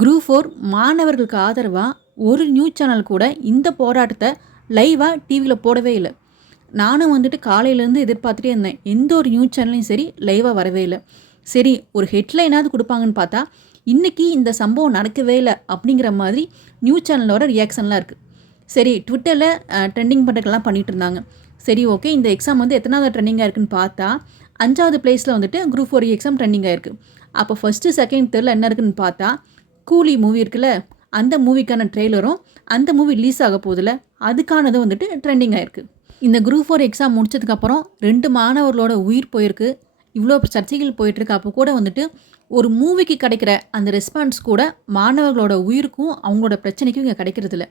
Group 4 மாணவர்களுக்கு ஆதரவாக ஒரு நியூஸ் சேனல் கூட இந்த போராட்டத்தை லைவாக டிவியில் போடவே இல்லை. நானும் வந்துட்டு காலையிலேருந்து எதிர்பார்த்துட்டே இருந்தேன். எந்த ஒரு நியூஸ் சேனல்லையும் சரி லைவாக வரவே இல்லை. சரி ஒரு ஹெட்லைனாவது கொடுப்பாங்கன்னு பார்த்தா இன்றைக்கி இந்த சம்பவம் நடக்கவே இல்லை அப்படிங்கிற மாதிரி நியூஸ் சேனலோட ரியாக்ஷன்லாம் இருக்குது. சரி ட்விட்டரில் ட்ரெண்டிங் பண்ணுறதுக்கெல்லாம் பண்ணிகிட்டு இருந்தாங்க. சரி ஓகே, இந்த எக்ஸாம் வந்து எத்தனாவது ட்ரெண்டிங்காக இருக்குன்னு பார்த்தா 5வது பிளேஸில் வந்துட்டு குரூப் 4 எக்ஸாம் ட்ரெண்டிங் ஆகிருக்கு. அப்போ ஃபஸ்ட்டு செகண்ட் தேர்டில் என்ன இருக்குதுன்னு பார்த்தா கூலி மூவி இருக்குல்ல, அந்த மூவிக்கான ட்ரெய்லரும் அந்த மூவி ரிலீஸ் ஆக போதில்ல அதுக்கானது வந்துட்டு ட்ரெண்டிங் ஆகிருக்கு. இந்த குரூப் 4 எக்ஸாம் முடிச்சதுக்கப்புறம் 2 மாணவர்களோட உயிர் போயிருக்கு. இவ்வளோ சர்ச்சைகள் போயிட்டுருக்கு. அப்போ கூட வந்துட்டு ஒரு மூவிக்கு கிடைக்கிற அந்த ரெஸ்பான்ஸ் கூட மாணவர்களோட உயிருக்கும் அவங்களோட பிரச்சனைக்கும் இங்கே கிடைக்கிறதில்ல.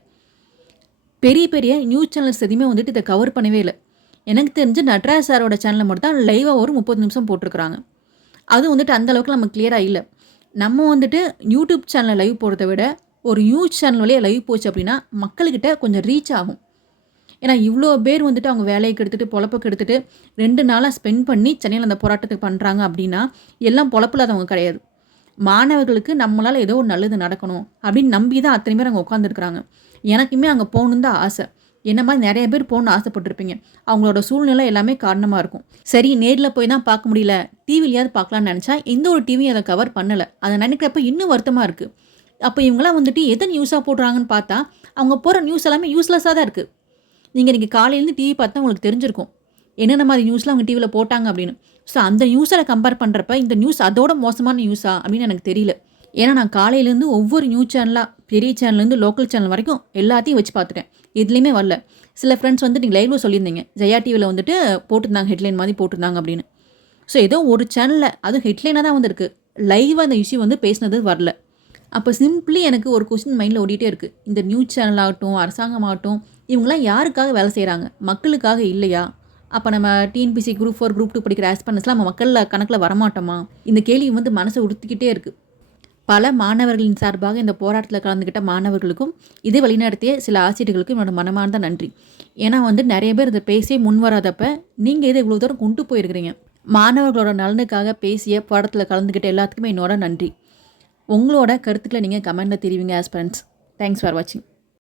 பெரிய பெரிய நியூஸ் சேனல்ஸ் எதுவுமே வந்துட்டு இதை கவர் பண்ணவே இல்லை. எனக்கு தெரிஞ்சு நட்ராஜ் சாரோட சேனலில் மட்டும் தான் லைவாக ஒரு 30 நிமிஷம் போட்டிருக்கிறாங்க. அது வந்துட்டு அந்தளவுக்கு நமக்கு கிளியராக இல்லை. நம்ம வந்துட்டு யூடியூப் சேனலில் லைவ் போடுறத விட ஒரு நியூஸ் சேனல் வழியாக லைவ் போச்சு அப்படின்னா மக்கள்கிட்ட கொஞ்சம் ரீச் ஆகும். ஏன்னா இவ்வளோ பேர் வந்துட்டு அவங்க வேலையை கெடுத்துட்டு பொழப்புக்கு எடுத்துகிட்டு 2 நாளாக ஸ்பெண்ட் பண்ணி சென்னையில் அந்த போராட்டத்துக்கு பண்ணுறாங்க அப்படின்னா எல்லாம் பொழப்பில்லாதவங்க கிடையாது. மாணவர்களுக்கு நம்மளால் ஏதோ ஒரு நல்லது நடக்கணும் அப்படின்னு நம்பி தான் அத்தனை பேர் அங்கே உட்காந்துருக்குறாங்க. எனக்குமே அங்கே போகணுன்னு தான் ஆசை. என்ன மாதிரி நிறைய பேர் போகணுன்னு ஆசைப்பட்டிருப்பீங்க. அவங்களோட சூழ்நிலை எல்லாமே காரணமாக இருக்கும். சரி நேரில் போய் தான் பார்க்க முடியல, டிவிலையாவது பார்க்கலான்னு நினச்சா எந்த ஒரு டிவியும் அதை கவர் பண்ணலை. அதை நினைக்கிறப்ப இன்னும் வருத்தமாக இருக்குது. அப்போ இவங்களாம் வந்துட்டு எதை நியூஸாக போடுறாங்கன்னு பார்த்தா அவங்க போகிற நியூஸ் எல்லாமே யூஸ்லெஸ்ஸாக தான் இருக்குது. நீங்கள் இன்றைக்கி காலையிலேருந்து டிவி பார்த்தா உங்களுக்கு தெரிஞ்சிருக்கும் என்னென்ன மாதிரி நியூஸ்லாம் அவங்க டிவியில் போட்டாங்க அப்படின்னு. ஸோ அந்த நியூஸை கம்பேர் பண்ணுறப்ப இந்த நியூஸ் அதோட மோசமான நியூஸா அப்படின்னு எனக்கு தெரியல. ஏன்னா நான் காலையிலேருந்து ஒவ்வொரு நியூஸ் சேனலாக பெரிய சேனல்லேருந்து லோக்கல் சேனல் வரைக்கும் எல்லாத்தையும் வச்சு பார்த்துட்டேன். எதுலேயுமே வரல. சில ஃப்ரெண்ட்ஸ் வந்து நீங்கள் லைவ்ல சொல்லியிருந்தீங்க ஜெயா டிவியில் வந்துட்டு போட்டிருந்தாங்க, ஹெட்லைன் மாதிரி போட்டிருந்தாங்க அப்படின்னு. ஸோ ஏதோ ஒரு சேனலில் அதுவும் ஹெட்லைனாக தான் வந்துருக்கு, லைவாக அந்த இஷ்யூ வந்து பேசினது வரல. அப்போ சிம்பிளி எனக்கு ஒரு கொஸ்டின் மைண்டில் ஓடிட்டே இருக்குது. இந்த நியூஸ் சேனல் ஆகட்டும் அரசாங்கமாகட்டும் இவங்களாம் யாருக்காக வேலை செய்கிறாங்க? மக்களுக்காக இல்லையா? அப்போ நம்ம டிஎன்பிசி குரூப் 4 குரூப் 2 படிக்கிற ஆஸ்பரன்ஸ்லாம் நம்ம மக்களில் கணக்கில் வரமாட்டோமா? இந்த கேள்வி வந்து மனசை உறுத்திக்கிட்டே இருக்குது. பல மாணவர்களின் சார்பாக இந்த போராட்டத்தில் கலந்துக்கிட்ட மாணவர்களுக்கும் இதை வழிநடத்திய சில ஆசிரியர்களுக்கும் என்னோட மனமார்ந்த நன்றி. ஏன்னா வந்து நிறைய பேர் இதை பேசி முன் வராதப்ப நீங்கள் இதை இவ்வளோ தூரம் கொண்டு போயிருக்கிறீங்க. மாணவர்களோட நலனுக்காக பேசிய போராட்டத்தில் கலந்துக்கிட்ட எல்லாத்துக்குமே என்னோட நன்றி. உங்களோட கருத்துக்களை நீங்கள் கமெண்ட்டில் தெரிவிங்க ஆஸ்பரன்ஸ். தேங்க்ஸ் ஃபார் வாட்சிங்.